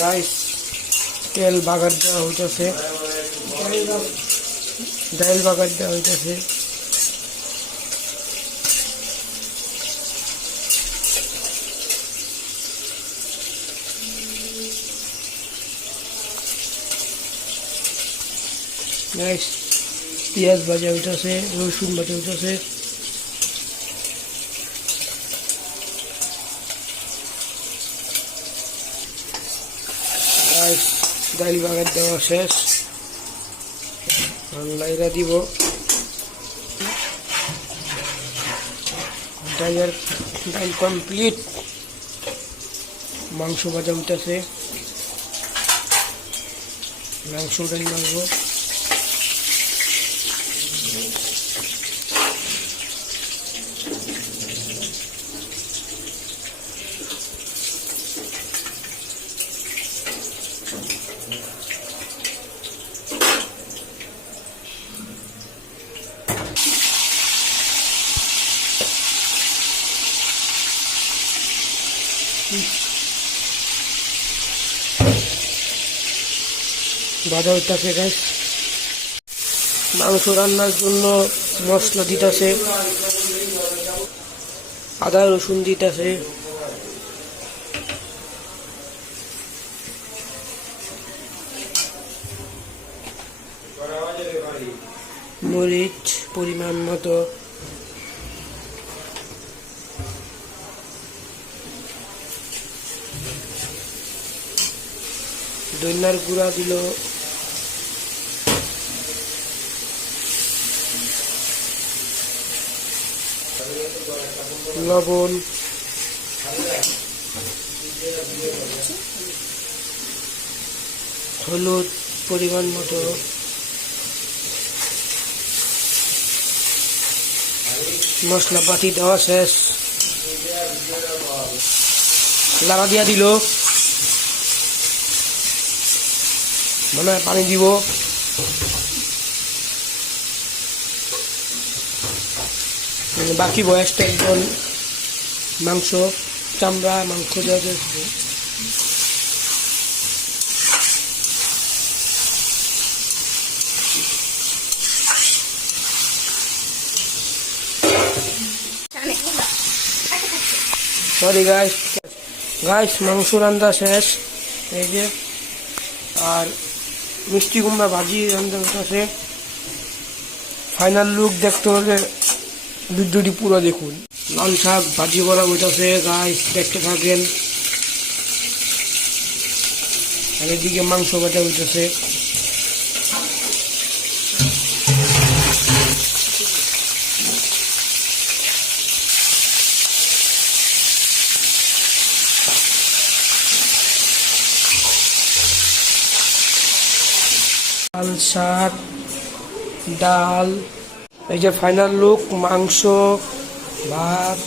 Guys তেল বাগার দেওয়া হইতেছে, ডাইল বাগার দেওয়া হইতেছে। গাইস পেঁয়াজ ভাজা হইতেছে, রসুন ভাজা হইতেছে। ডাইল বাগার দেওয়া শেষ, লাইরা দিব। ডাইল কমপ্লিট। মাংস ভাজা উঠেছে, মাংস ডাইল মারবো। ভাজা হইতেছে গাইস। মাংস রান্নার জন্য মশলা দিতেছে, আদা রসুন দিতেছে, মরিচ পরিমাণ মতো, ধনিয়ার গুঁড়া দিল, লবণ, হলুদ পরিমাণ মতো, মশলা পাতি দেওয়া শেষ, লাড়া দিয়া দিল, মনে হয় পানি দিব। বাকি বয়সটা একজন মাংস চামড়া মাংস দেওয়া যাচ্ছে। সরি গাইস, মাংস রান্না শেষ এই যে। আর মিষ্টি কুমড়া ভাজি রান্না হচ্ছে। ফাইনাল লুক দেখতে হলে ভিডিওটি পুরো দেখুন। লাল শাক ভাজি করা হইতেছে গাইস, দেখতে থাকেন। আর এদিকে মাংস ভাজা হইতেছে। লাল শাক, ডাল, এই যে ফাইনাল লুক, মাংস, ভাত।